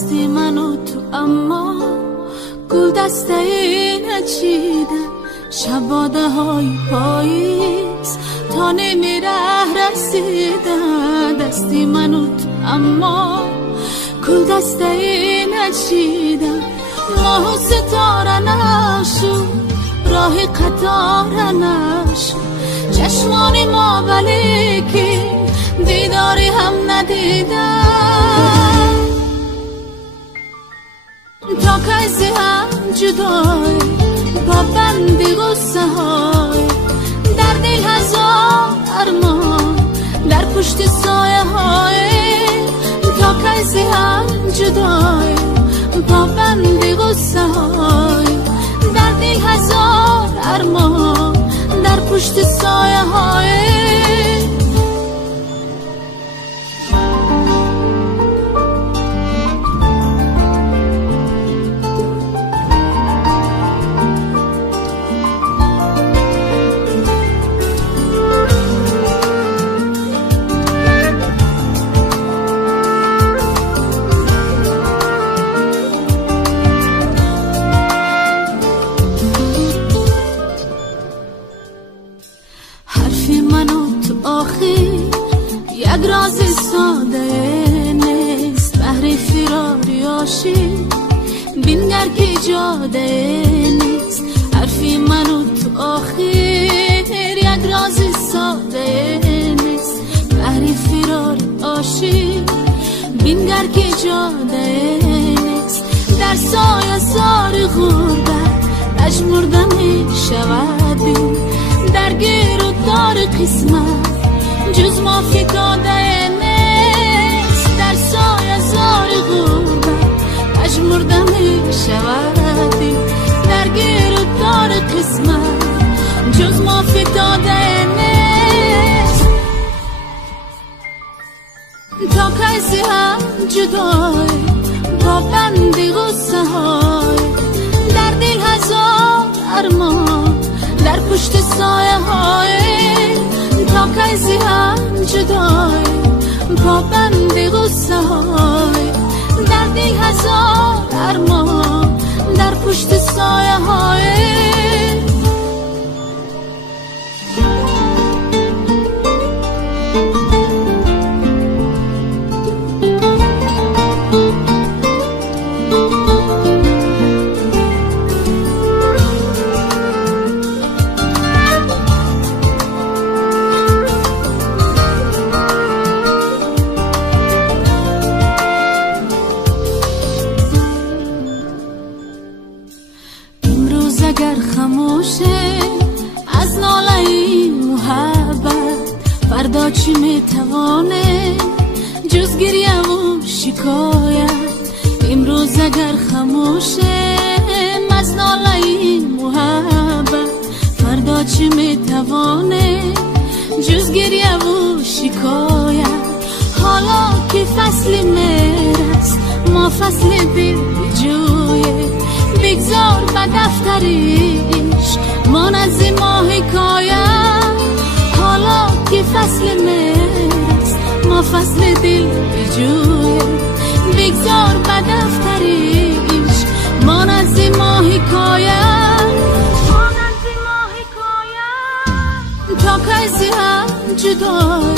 دستی منو تو اما گل دسته نچیدم شباده های پاییز تا نمیره رسیدم دستی منو تو اما گل دسته نچیدم ماه ستاره نشو راه قطار نشو چشمان ما ولی که دیداری هم ندیدم تا کسی هم جدای با بندی غصه های در دل هزار ارمان در پشت سایه های تا کسی هم جدای با بندی غصه های در دل هزار ارمان در پشت سایه های یک راز ساده نیست بهر فراریاشی بینگر که جاده نیست حرفی منو تو آخر یک راز ساده نیست بهر فراریاشی بینگر که جاده نیست در سایه سار غربت پژمرده می شودیم در گیر و دار قسمت جز ما فتاده نیست در سایه زار غربت پژمرده می شودیم در گیر و دار قسمت جز ما فتاده نیست تا کسی هم جدای با بندی غصه های در دل هزار ارمان در پشت سایه های تا کسی هم جدای با بندی غصه های در دل هزار ارمان در پشت سایه های اگر خموشه از ناله این محبت فردا چی میتوانه جز گریه و شکایت امروز اگر خموشه از ناله این محبت فردا چی میتوانه جز گریه و شکایت حالا که فصل میرست ما فصل دل جویه بگذار به دفتریش ما نزد ما حکایت حالا که فصل میرست ما فصل دل بجویه بگذار به دفتریش ما نزد ما حکایت تا کسی هم جدا